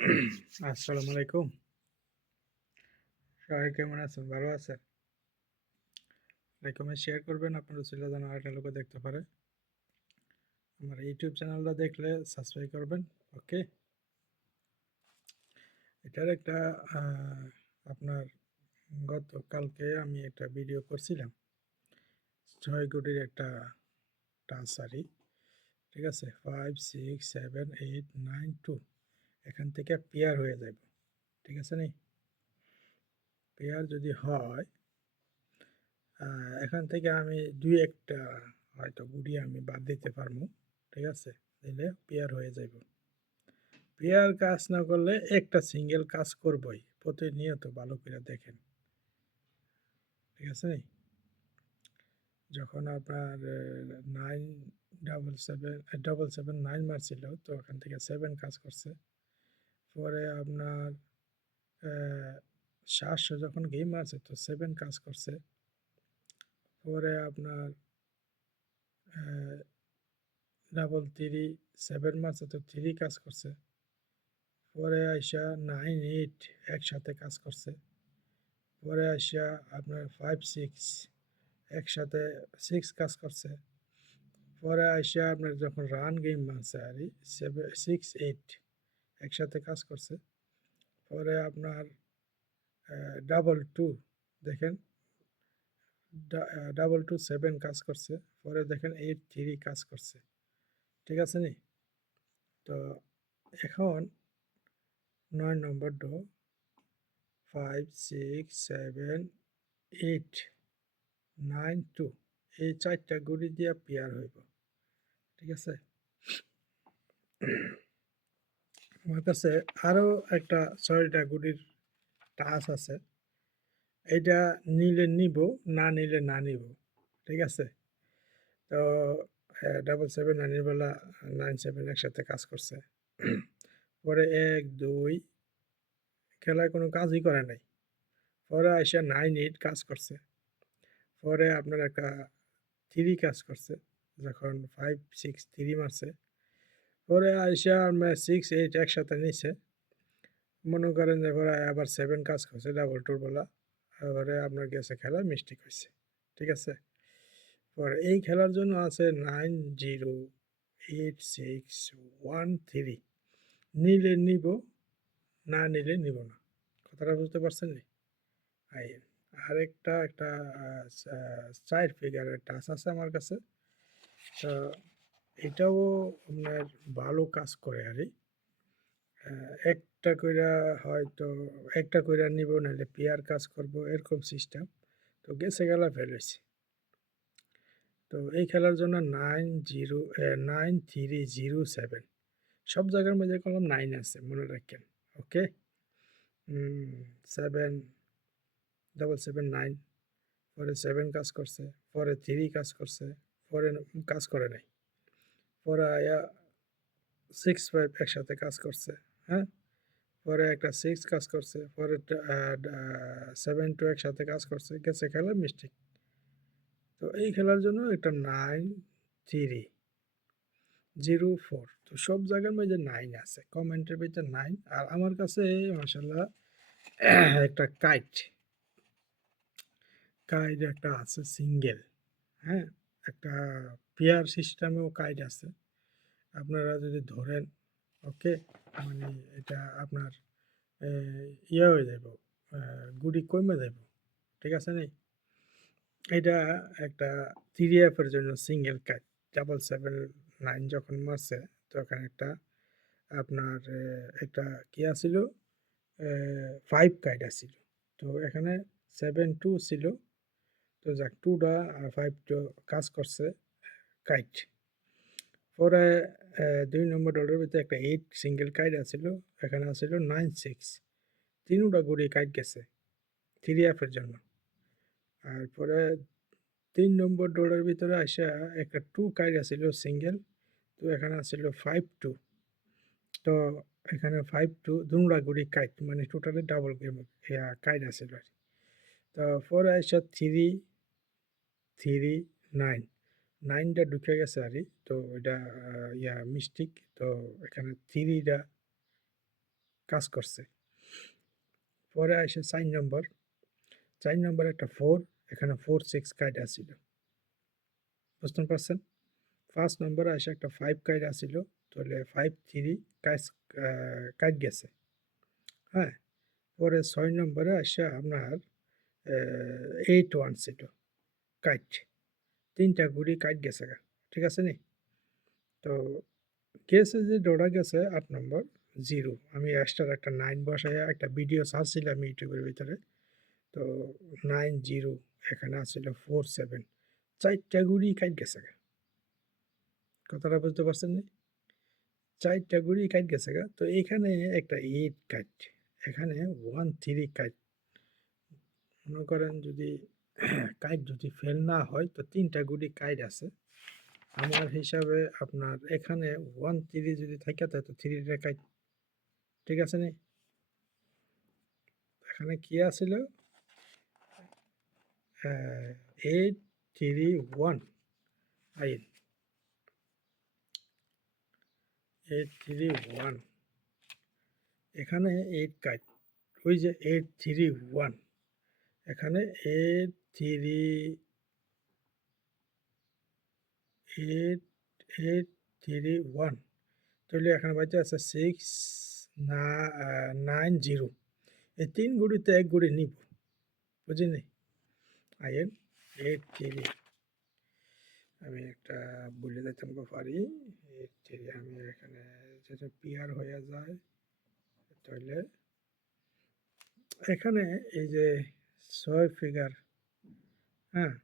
আসসালামু আলাইকুম। সবাই কেমন আছেন? ভালো আছেন? লাইক কমেন্ট শেয়ার করবেন, আপনার ছেলে যেন আরেকটা লোক দেখতে পারে। আমার ইউটিউব চ্যানেলটা দেখলে সাবস্ক্রাইব করবেন। ওকে, এটার একটা আপনার গতকালকে আমি একটা ভিডিও করছিলাম 6 কোটির একটা টাসারি, ঠিক আছে? 5 6 7 8 9 2 এখান থেকে পেয়ার হয়ে যাব, ঠিক আছে? নি পেয়ার যদি হয়, এখান থেকে আমি দুই একটা হয়তো গুড়ি আমি বাদ দিতে পারবো, ঠিক আছে? দিলে পেয়ার হয়ে যাব। পেয়ার কাজ না করলে একটা সিঙ্গেল কাজ করবই, প্রতিনিয়ত ভালো করে দেখেন, ঠিক আছে? যখন আপনার 9 7 7 মারছিল, তো ওখান থেকে 7 কাজ করছে। পরে আপনার 700 যখন গেম মারছে, তো 7 কাজ করছে। পরে আপনার 3 3 মারছে, তো 3 কাজ করছে। পরে আইসা 9 8 একসাথে কাজ করছে। পরে আইসা আপনার 5 6 একসাথে 6 কাজ করছে। পরে আইসা আপনার যখন রান গেম মারছে আর 6 8 একসাথে কাজ করছে। পরে আপনার ডাবল টু, দেখেন ডাবল টু 7 কাজ করছে। পরে দেখেন 8 3 কাজ করছে, ঠিক আছে? নি তো এখন 9 নম্বর ডো 5 6 7 8 9 2 এই 4টা গুড়ি দিয়ে পেয়ার হইব, ঠিক আছে? আমার কাছে আরও একটা 6টা গুড়ির টাচ আছে। এইটা নিলে নিব, না নিলে না নিব, ঠিক আছে? তো 7 7 নাইনের বেলা 9 7 একসাথে কাজ করছে। পরে 1 2 খেলায় কোনো কাজই করে নাই। পরে আইসা 9 8 কাজ করছে। পরে আপনার একটা 3 কাজ করছে, যখন 5 6 3 মারছে। পরে আইসা আমরা 6 8 একসাথে নিছে। মনে করেন যে পরে আবার 7 কাজ করছে ডাবল টুর বেলা। এবারে আপনার গেছে খেলা মিস্টেক হইছে, ঠিক আছে? পরে এই খেলার জন্য আছে 9 0 8 6 1 3, নিলে নিব, না নিলে নিব না। কথাটা বুঝতে পারছেন নি? আই আরেকটা একটা 4 ফিগারের টাচ আছে আমার কাছে। তো এটাও আপনার ভালো কাজ করে আরে। একটা কইরা হয়তো একটা কইরা নিব, নাহলে পেয়ার কাজ করব, এরকম সিস্টেম। তো গেছে গেলা ফেল হইছে। তো এই খেলার জন্য 9 3 0 7 সব জায়গার মধ্যে কলম 9 আছে, মনে রাখেন। ওকে, 7 7 9, পরে 7 কাজ করছে, পরে 3 কাজ করছে, পরে কাজ করে নাই। পরে আয়া 6 5 একসাথে কাজ করছে, হ্যাঁ? পরে একটা 6 কাজ করছে, পরে 7 2 একসাথে কাজ করছে, গেছে খেলা মিস্টেক। তো এই খেলার জন্য একটা 9 3 0 4, তো সব জায়গার মধ্যে 9 আছে, কমেন্টের ভিতরে 9। আর আমার কাছে মাশাআল্লাহ একটা কাইট কাইট একটা আছে সিঙ্গেল, হ্যাঁ? একটা পেয়ার সিস্টেমেও কাইট আছে। আপনারা যদি ধরেন, ওকে, মানে এটা আপনার ইয়ে হয়ে যাব, গুড়ি কমে যাব, ঠিক আছে? নি এটা একটা 3F এর জন্য সিঙ্গেল কাট, 7 7 9 যখন মারছে, তখন একটা আপনার একটা কি আছিল, 5 কাইট আছিল। তো এখানে 7 2 ছিল। তো যাক 2টা আর 5টা কাজ করছে কাইট। পরে 2 নম্বর ডলের ভিতরে একটা 8 সিঙ্গেল কাইট আছিল। এখানে আছিল 9 6, তিনটা গুড়ি কাইট গেছে 3F এর জন্য। আর পরে 3 নম্বর ডোরের ভিতরে আসা একটা 2 কাইট আছিল সিঙ্গেল। তো এখানে আছিল 5 2। তো এখানে 5 2 দুটা গুড়ি কাইট, মানে টোটালি ডাবল গেম কাইট আছিল আর কি। তো পরে আসা 3 3 9, 9টা ঢুকে গেছে আর কি। তো এটা মিস্টেক। তো এখানে 3টা কাজ করছে। পরে আসে 4 নম্বর, 4 নম্বরে একটা 4, এখানে 4 6 কাইট আছিল। বুঝতে পারছেন? 5 নম্বরে আসে একটা 5 কাইট আছিল, তাহলে 5 3 কাইস কাইট গেছে। হ্যাঁ? পরে 6 নম্বরে আসে আপনার 8 1 ছিল কাইট। 3টা ঘুড়ি কাইট গেছে গা। ঠিক আছে নি? তো গেছে যে দৌড়া গেছে 8 নম্বর 0। আমি এক্সট্রা একটা 9 বসাইয়া একটা ভিডিও ছাড়ছিলাম ইউটিউবের ভিতরে। তো 9 0 এখানে আছিল 4 7, 4টা ঘুড়ি কাইট গেছে গা। কথাটা বুঝতে পারছেন নি? 4টা ঘুড়ি কাইট গেছে গা। তো এখানে একটা 8 কাইট, এখানে 1 3 কাইট। মনে করেন যদি কাইট যদি ফেল না হয় তো 3টা ঘুড়ি কাইট আছে। আমার হিসাবে আপনার এখানে 1 3 যদি থাকে তো 3টা কাইট। ঠিক আছে নি? এখানে কি আছিল? 8 3 1 আইন 8 3 1, এখানে 8 কাইট। ওই যে 8 3 1, এখানে 8 3 8 8 3 1, তাহলে এখানে বাজে আছে 6 9 0। এই 3 গুড়িতে 1 গুড়ি নিব, বুঝিনি? আইন 8 3, আমি একটা বলে দিতাম পারি। 8 3 আমি এখানে যেটা পিয়ার হয়ে যায়, তাহলে এখানে এই যে 6 ফিগার, হ্যাঁ,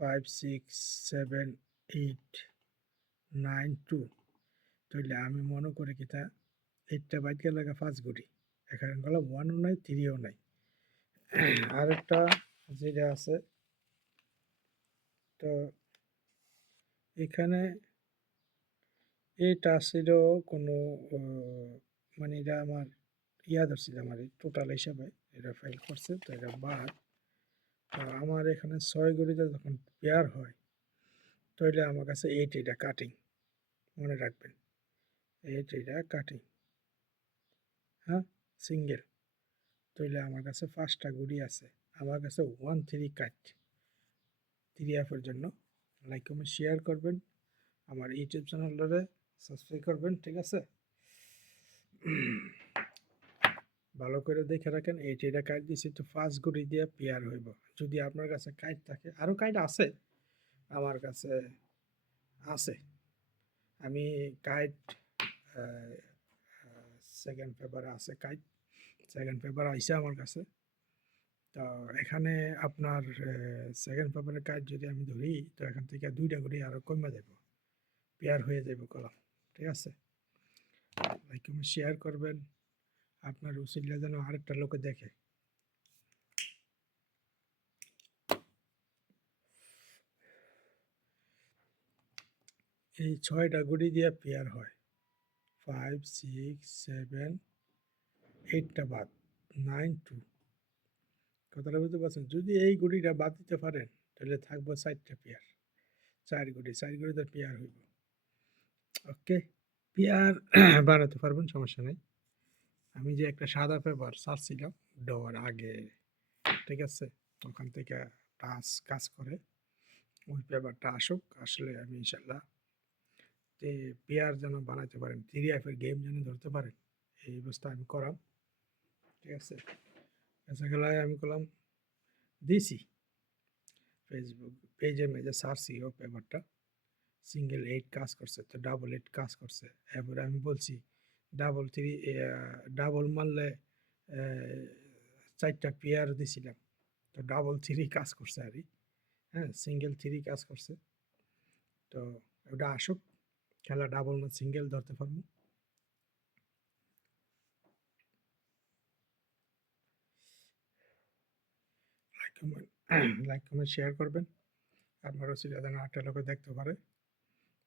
5 6 7 8 9 2, তাহলে আমি মনে করি কি তা 8টা বাইট গেলে 5 গুটি, এখানে গেলাম 1ও নাই 3ও নাই। আরেকটা যেটা আছে, তো এখানে এটা ছিল কোনো মানে এটা আমার ধরছিল, আমার টোটাল হিসাবে এটা ফেল করছে, তো এটা বাদ। তো আমার এখানে 6 গুলিতে যখন পেয়ার হয়, তাহলে আমার কাছে 8 এটা কাটিং, মনে রাখবেন 8 এটা কাটিং, হ্যাঁ, সিঙ্গেল। তাহলে আমার কাছে 5টা গুড়ি আছে, আমার কাছে 1 3 কাট। 3F-এর জন্য লাইক কমেন্ট শেয়ার করবেন, আমার ইউটিউব চ্যানেলটারে সাবস্ক্রাইব করবেন। ঠিক আছে? ভালো করে দেখে রাখেন, এইটা কাইট দিয়েছি তো 5 গুড়ি দিয়ে পেয়ার হইব। যদি আপনার কাছে কাইট থাকে, আরও কাইট আছে আমার কাছে, আছে। আমি কাইট সেকেন্ড পেপারে আছে, কাইট সেকেন্ড পেপার আইসে আমার কাছে। তো এখানে আপনার সেকেন্ড পেপারের কাইট যদি আমি ধরি, তো এখান থেকে 2টা গুড়ি আরও কমে যাব, পেয়ার হয়ে যাব কলম। ঠিক আছে? লাইক কমেন্ট শেয়ার করবেন, আপনার উচিতটা যেন আরেকটা লোকে দেখে। এই 6টা গুড়ি দিয়ে পেয়ার হয়, 5 6 7 8টা বাদ, 9 2। কথাটা বুঝতে পারছেন? যদি এই গুড়িটা বাদ দিতে পারেন, তাহলে থাকবো 4টা পেয়ার, 4 গুড়িতে পেয়ার হইব। ওকে, পেয়ার বানাতে পারবেন, সমস্যা নেই। আমি যে একটা সাদা পেপার ছাড়ছিলাম দেওয়ার আগে, ঠিক আছে, ওখান থেকে কাজ করে ওই পেপারটা আসুক, আসলে আমি ইনশাল্লাহ পেয়ার যেন বানাতে পারেন, 3F-এর গেম যেন ধরতে পারেন, এই ব্যবস্থা আমি করাম। ঠিক আছে? খেলায় আমি করলাম দিছি ফেসবুক পেজে মেজে সারছি ও পেপারটা, সিঙ্গেল 8 কাজ করছে, তো ডাবল 8 কাজ করছে। এরপরে আমি বলছি ডাবল 3, ডাবল মারলে 4টা পেয়ার দিছিলাম, তো ডাবল 3 কাজ করছে আর, হ্যাঁ, সিঙ্গেল 3 কাজ করছে। তো ওটা আসুক, খেলা ডাবল না সিঙ্গেল ধরতে পারবো। লাইক কমেন্ট শেয়ার করবেন, আপনারও ছিল যেন 8টা লোকে দেখতে পারে।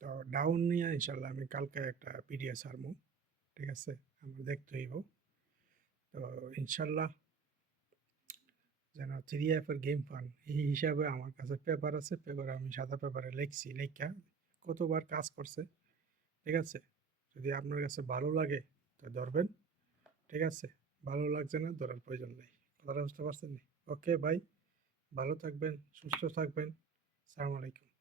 তো ডাউন নিয়ে ইনশাল্লাহ আমি কালকে একটা ভিডিও ছাড়বো। ঠিক আছে? আমরা দেখতে হইব। তো ইনশাল্লাহ যেন 3F-এর গেম পান, এই হিসাবে আমার কাছে পেপার আছে, পেপারে আমি সাদা পেপারে লিখছি, লেখা কতবার কাজ করছে। ঠিক আছে? যদি আপনার কাছে ভালো লাগে, তো ধরবেন, ঠিক আছে? ভালো লাগছে না, ধরার প্রয়োজন নেই। কথাটা বুঝতে পারছেন নি? ওকে ভাই, ভালো থাকবেন, সুস্থ থাকবেন। আসসালামু আলাইকুম।